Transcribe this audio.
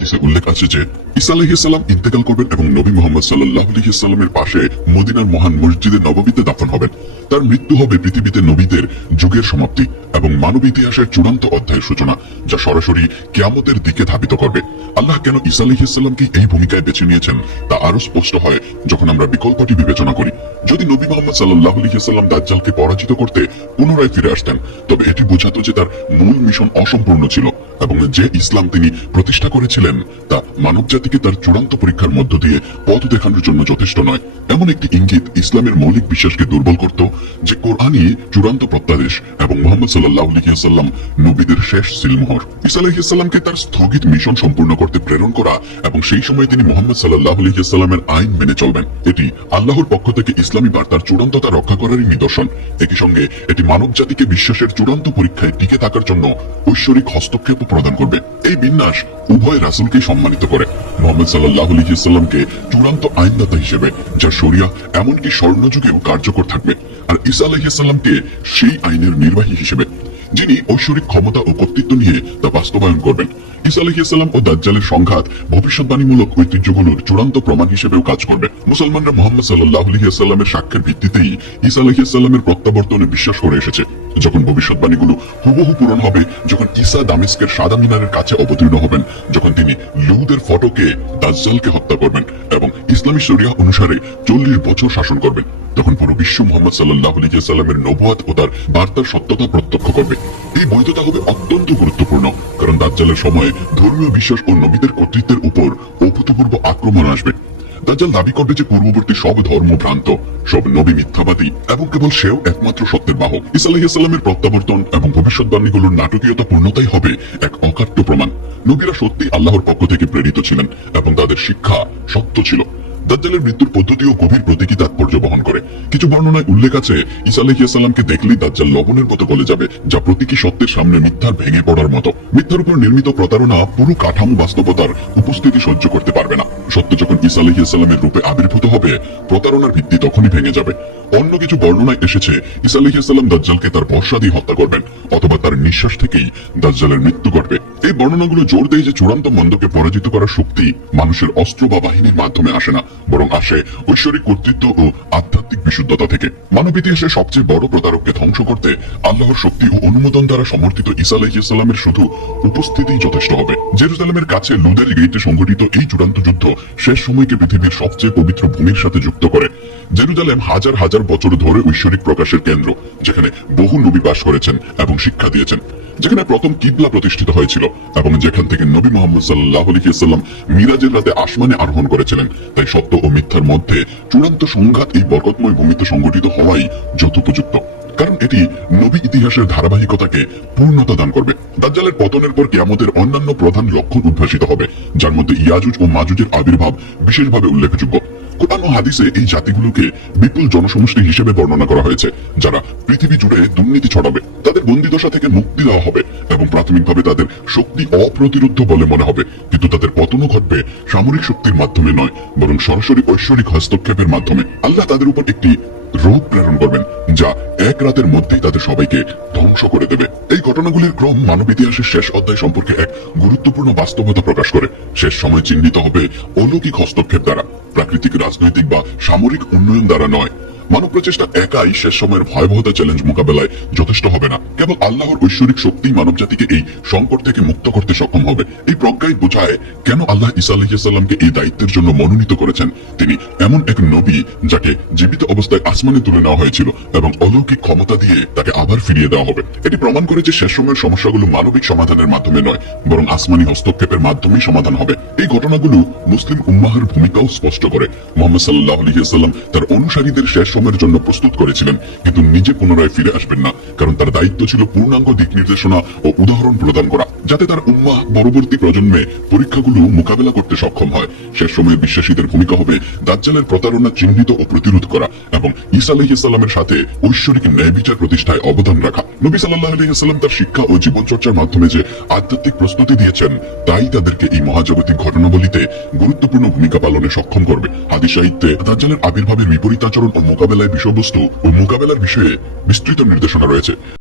হাদিসে উল্লেখ আছে যে ঈসা আলাইহিস সালাম ইন্তেকাল করবেন এবং নবী মুহাম্মদ সাল্লাল্লাহু আলাইহি ওয়াসাল্লামের পাশে মদিনার মহান মসজিদে নববীতে দাফন হবেন। তার মৃত্যু হবে পৃথিবীতে নবীদের যুগের সমাপ্তি এবং মানব ইতিহাসের চূড়ান্ত অধ্যায়ের সূচনা, যা সরাসরি কিয়ামতের দিকে ধাবিত করবে। আল্লাহ কেন ঈসা আলাইহিস সালামকে এই ভূমিকায় বেছে নিয়েছেন তা আরো স্পষ্ট হয় যখন আমরা বিকল্পটি বিবেচনা করি। যদি নবী মুহাম্মদ সাল্লাল্লাহু আলাইহি ওয়াসাল্লাম দাজ্জালকে পরাজিত করতে পুনরায় ফিরে আসতেন, তবে এটি বোঝাতো যে তার মূল মিশন অসম্পূর্ণ ছিল এবং যে ইসলাম তিনি প্রতিষ্ঠা করেছিলেন তা মানবজাতিকে তার চূড়ান্ত পরীক্ষার মধ্য দিয়ে পথ দেখানোর জন্য যথেষ্ট নয়। এমন একটি ইঙ্গিত ইসলামের মৌলিক বিশ্বাসকে দুর্বল করত যে কোরআনই চূড়ান্ত প্রত্যাদেশ এবং মুহাম্মদ সাল্লাল্লাহু আলাইহি ওয়াসাল্লাম নবীদের শেষ সিলমোহর। ঈসা আলাইহিস সালামকে তার স্থগিত মিশন সম্পূর্ণ করতে প্রেরণ করা এবং সেই সময় তিনি মুহাম্মদ সাল্লাল্লাহু আলাইহি ওয়াসাল্লামের আইন মেনে চলবেন, এটি আল্লাহর পক্ষ থেকে ইসলামী বার্তার চূড়ান্ততা রক্ষা করারই নিদর্শন। একই সঙ্গে এটি মানব জাতিকে বিশ্বাসের চূড়ান্ত পরীক্ষায় টিকে থাকার জন্য ঐশ্বরিক হস্তক্ষেপ প্রদান করবে। এই বিন্যাস উভয় রাসূলকেই সম্মানিত করে, মুহাম্মদ সাল্লাল্লাহু আলাইহি ওয়াসাল্লামকে চূড়ান্ত আইনদাতা হিসেবে যার শরিয়া এমনকি স্বর্ণযুগেও কার্যকর থাকবে, আর ঈসা আলাইহিস সালামকে সেই আইনের নির্বাহী হিসেবে যিনি ঐশ্বরিক ক্ষমতা ও কর্তৃত্ব নিয়ে তা বাস্তবায়ন করবেন। ঈসা আলাইহিস সালাম ও দাজ্জালের সংঘাত ভবিষ্যৎবাণীমূলক ঐতিহ্যগুলোর চূড়ান্ত প্রমাণ হিসেবেও কাজ করবে। মুসলমানরা মুহাম্মদ সাল্লাল্লাহু আলাইহি ওয়াসাল্লামের সাক্ষ্যের ভিত্তিতেই ঈসা আলাইহিস সালামের প্রত্যাবর্তনে বিশ্বাস করে এসেছে। যখন ভবিষ্যৎবাণীগুলো হুবহু পূরণ হবে, যখন ঈসা দামেস্কের সাদা মিনারের কাছে অবতীর্ণ হবেন, যখন তিনি লুদের ফটকে দাজ্জালকে হত্যা করবেন এবং ইসলামী শরিয়াহ অনুসারে 40 বছর শাসন করবেন, তখন পুরো বিশ্ব মুহাম্মদ সাল্লাল্লাহু আলাইহি ওয়াসাল্লামের নবুয়ত ও তার বার্তার সত্যতা প্রত্যক্ষ করবে। এই বৈধতা হবে অত্যন্ত গুরুত্বপূর্ণ, কারণ দাজ্জালের সময় ধর্মীয় বিশ্বাস ও নবীদের কর্তৃত্বের উপর অভূতপূর্ব আক্রমণ আসবে। দাজ্জাল দাবি করবে যে পূর্ববর্তী সব ধর্ম ভ্রান্ত, সব নবী মিথ্যাবাদী এবং কেবল সেও একমাত্র সত্যের বাহক। ঈসা আলাইহিস সালামের প্রত্যাবর্তন এবং ভবিষ্যৎবাণীগুলোর নাটকীয়তা পূর্ণতাই হবে এক অকাট্য প্রমাণ। নবীরা সত্যি আল্লাহর পক্ষ থেকে প্রেরিত ছিলেন এবং তাদের শিক্ষা সত্য ছিল। দাজ্জালের মৃত্যুর পদ্ধতিও গভীর প্রতীকী তাৎপর্য বহন করে। কিছু বর্ণনায় উল্লেখ আছে ঈসা আলাইহিস সালামকে দেখলেই দাজ্জাল লবণের মতো গলে যাবে, যা প্রতীকী সত্যের সামনে মিথ্যার ভেঙে পড়ার মতো। মিথ্যার উপর নির্মিত প্রতারণা পুরো কাঠামো বাস্তবতার উপস্থিতি সহ্য করতে পারবে না। সত্য যখন ঈসা আলাইহিস সালামের রূপে আবির্ভূত হবে, প্রতারণার ভিত্তি তখনই ভেঙে যাবে। অন্য কিছু বর্ণনায় এসেছে ঈসা আলাইহিস সালাম দাজ্জালকে তার বর্ষা দিয়ে হত্যা করবেন অথবা তার নিঃশ্বাস থেকেই দাজ্জালের মৃত্যু ঘটবে। এই বর্ণনাগুলো জোর দেয় যে চূড়ান্ত মন্দকে পরাজিত করার শক্তি মানুষের অস্ত্র বা বাহিনীর মাধ্যমে আসে না, বরং আসে ঐশ্বরিক কর্তৃত্ব ও আধ্যাত্মিক বিশুদ্ধতা থেকে। মানব ইতিহাসে সবচেয়ে বড় প্রতারককে ধ্বংস করতে আল্লাহর শক্তি ও অনুমোদন দ্বারা সমর্থিত ঈসা আলাইহিস সালামের শুধু উপস্থিতিই যথেষ্ট হবে। জেরুজালেমের কাছে লুদের গেটে সংঘটিত এই চূড়ান্ত যুদ্ধ শেষ সময়কে পৃথিবীর সবচেয়ে পবিত্র ভূমির সাথে যুক্ত করে। জেরুজালেম হাজার হাজার বছর ধরে ঐশ্বরিক প্রকাশের কেন্দ্র, যেখানে বহু নবী বাস করেছেন এবং শিক্ষা দিয়েছেন, যেখানে প্রথম কিবলা প্রতিষ্ঠিত হয়েছিল এবং যেখান থেকে নবী মুহাম্মদ সাল্লাল্লাহু আলাইহি ওয়াসাল্লাম মিরাজের রাতে আসমানে আরোহণ করেছিলেন। তাই সত্য ও মিথ্যার মধ্যে চূড়ান্ত সংঘাত এই বরকতময় ভূমিতে সংঘটিত হওয়াই যথোপযুক্ত, কারণ এটি নবী ইতিহাসের ধারাবাহিকতাকে পূর্ণতা দান করবে। দাজ্জালের পতনের পর কিয়ামতের অন্যান্য প্রধান লক্ষণ উদ্ভাসিত হবে, যার মধ্যে ইয়াজুজ ও মাজুজের আবির্ভাব বিশেষভাবে উল্লেখযোগ্য। কোরআন ও হাদিসে এই জাতিগুলোকে বিপুল জনসমষ্টি হিসেবে বর্ণনা করা হয়েছে, যারা পৃথিবী জুড়ে দুর্নীতি ছড়াবে। তাদের বন্দিদশা থেকে মুক্তি দেওয়া হবে এবং প্রাথমিকভাবে তাদের শক্তি অপ্রতিরোধ্য বলে মনে হবে, কিন্তু তাদের পতনও ঘটবে সামরিক শক্তির মাধ্যমে নয়, বরং সরাসরি ঐশ্বরিক হস্তক্ষেপের মাধ্যমে। আল্লাহ তাদের উপর একটি রোগ প্রেরণ করবেন, যা এক রাতের মধ্যেই তাদের সবাইকে ধ্বংস করে দেবে। এই ঘটনাগুলির ক্রম মানব ইতিহাসের শেষ অধ্যায় সম্পর্কে এক গুরুত্বপূর্ণ বাস্তবতা প্রকাশ করে। শেষ সময় চিহ্নিত হবে অলৌকিক হস্তক্ষেপ দ্বারা, প্রাকৃতিক, রাজনৈতিক বা সামরিক উন্নয়ন দ্বারা নয়। মানব প্রচেষ্টা একাই শেষ সময়ের ভয়াবহতা চ্যালেঞ্জ মোকাবেলায় যথেষ্ট হবে না। কেবল আল্লাহর ঐশ্বরিক শক্তি মানব জাতিকে এই সংকট থেকে মুক্ত করতে সক্ষম হবে। এই প্রজ্ঞাই বোঝায় কেন আল্লাহ ঈসা আলাইহিস সালামকে এই দায়িত্বের জন্য মনোনীত করেছেন। তিনি এমন এক নবী যাকে জীবিত অবস্থায় আসমানে তুলে নেওয়া হয়েছিল এবং অলৌকিক ক্ষমতা দিয়ে তাকে আবার ফিরিয়ে দেওয়া হবে। এটি প্রমাণ করে যে শেষ সময়ের সমস্যাগুলো মানবিক সমাধানের মাধ্যমে নয়, বরং আসমানি হস্তক্ষেপের মাধ্যমেই সমাধান হবে। এই ঘটনাগুলো মুসলিম উম্মাহের ভূমিকাও স্পষ্ট করে। মুহাম্মদ সাল্লাল্লাহু আলাইহি ওয়াসাল্লাম তার অনুসারীদের শেষ সময়ের জন্য প্রস্তুত করেছিলেন, কিন্তু নিজে পুনরায় ফিরে আসবেন না, কারণ তার দায়িত্ব ছিল পূর্ণাঙ্গ দিক নির্দেশনা ও উদাহরণ প্রদান করা, যাতে তার উম্মাহ পরবর্তী প্রজন্মে পরীক্ষাগুলো মোকাবেলা করতে সক্ষম হয়। শেষ সময়ে বিশ্বাসীদের ভূমিকা হবে দাজ্জালের প্রতারণা চিহ্নিত ও প্রতিরোধ করা এবং ঈসা আলাইহিস সালামের সাথে ঐশ্বরিক ন্যায় বিচার প্রতিষ্ঠায় অবদান রাখা। নবী সাল্লাল্লাহু আলাইহি ওয়াসাল্লাম তার শিক্ষা ও জীবনচর্চার মাধ্যমে যে আধ্যাত্মিক প্রস্তুতি দিয়েছেন, তাই তাদেরকে এই মহাজাগতিক ঘটনাবলিতে গুরুত্বপূর্ণ ভূমিকা পালনে সক্ষম করবে। হাদিস সাহিত্যে দাজ্জালের আবির্ভাবের বিপরীত আচরণ ও মোকাবেলায় বিষয়বস্তু ও মোকাবেলার বিষয়ে বিস্তৃত নির্দেশনা রয়েছে।